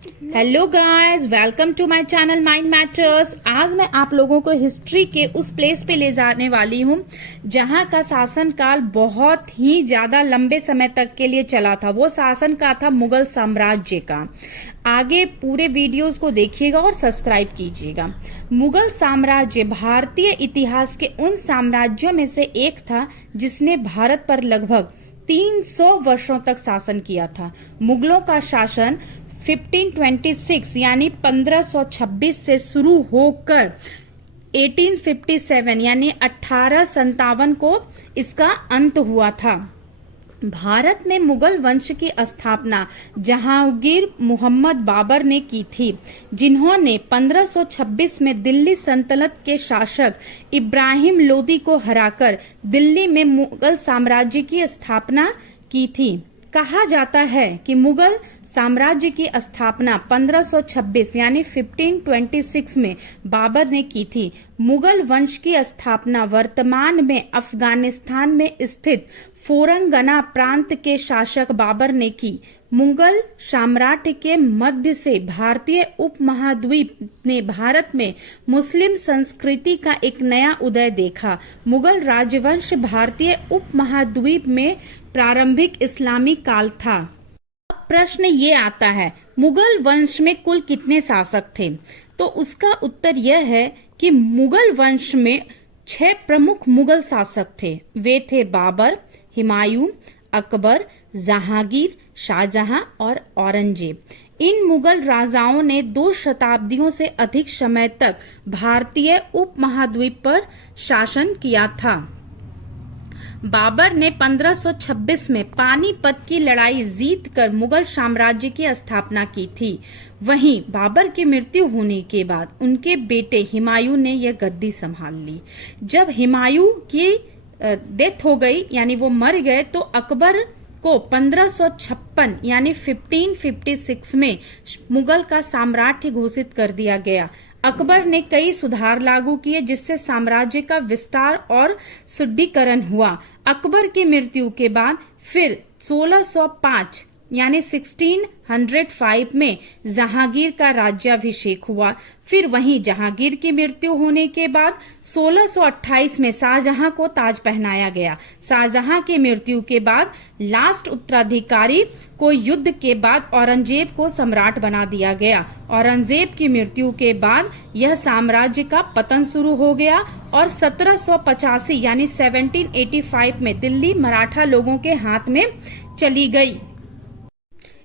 Hello guys, welcome to my channel mind matters. आज मैं आप लोगों को हिस्ट्री के उस प्लेस पे ले जाने वाली हूँ जहाँ का शासनकाल बहुत ही ज्यादा लंबे समय तक के लिए चला था। वो शासन का था मुगल साम्राज्य का। आगे पूरे वीडियोस को देखिएगा और सब्सक्राइब कीजिएगा। मुगल साम्राज्य भारतीय इतिहास के उन साम्राज्यों में से एक था जिसने भारत पर लगभग 300 वर्षों तक शासन किया था। मुगलों का शासन 1526 यानी 1526 से शुरू होकर 1857 यानी 1857 को इसका अंत हुआ था। भारत में मुगल वंश की स्थापना जहांगीर मोहम्मद बाबर ने की थी, जिन्होंने 1526 में दिल्ली सल्तनत के शासक इब्राहिम लोदी को हराकर दिल्ली में मुगल साम्राज्य की स्थापना की थी। कहा जाता है कि मुगल साम्राज्य की स्थापना 1526 यानी 1526 में बाबर ने की थी। मुगल वंश की स्थापना वर्तमान में अफगानिस्तान में स्थित फोरंगना प्रांत के शासक बाबर ने की। मुगल साम्राज्य के मध्य से भारतीय उपमहाद्वीप ने भारत में मुस्लिम संस्कृति का एक नया उदय देखा। मुगल राजवंश भारतीय उपमहाद्वीप में प्रारंभिक इस्लामी काल था। अब प्रश्न ये आता है, मुगल वंश में कुल कितने शासक थे? तो उसका उत्तर यह है कि मुगल वंश में 6 प्रमुख मुगल शासक थे। वे थे बाबर, हुमायूं, अकबर, जहांगीर, शाहजहां और औरंगजेब। इन मुगल राजाओं ने 2 शताब्दियों से अधिक समय तक भारतीय उपमहाद्वीप पर शासन किया था। बाबर ने 1526 में पानीपत की लड़ाई जीतकर मुगल साम्राज्य की स्थापना की थी। वहीं बाबर की मृत्यु होने के बाद उनके बेटे हुमायूं ने यह गद्दी संभाल ली। जब हुमायूं की डेथ हो गई यानी वो मर गए, तो अकबर को 1556 यानी 1556 में मुगल का साम्राज्य घोषित कर दिया गया। अकबर ने कई सुधार लागू किए जिससे साम्राज्य का विस्तार और सुदृढ़ीकरण हुआ। अकबर की मृत्यु के बाद फिर 1605 यानी 1605 में जहांगीर का राज्याभिषेक हुआ। फिर वहीं जहांगीर की मृत्यु होने के बाद 1628 में शाहजहां को ताज पहनाया गया। शाहजहां की मृत्यु के बाद लास्ट उत्तराधिकारी को युद्ध के बाद औरंगजेब को सम्राट बना दिया गया। औरंगजेब की मृत्यु के बाद यह साम्राज्य का पतन शुरू हो गया और 1785 यानी 1785 में दिल्ली मराठा लोगों के हाथ में चली गई।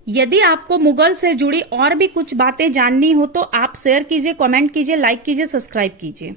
यदि आपको मुगल से जुड़ी और भी कुछ बातें जाननी हो तो आप शेयर कीजिए, कमेंट कीजिए, लाइक कीजिए, सब्सक्राइब कीजिए।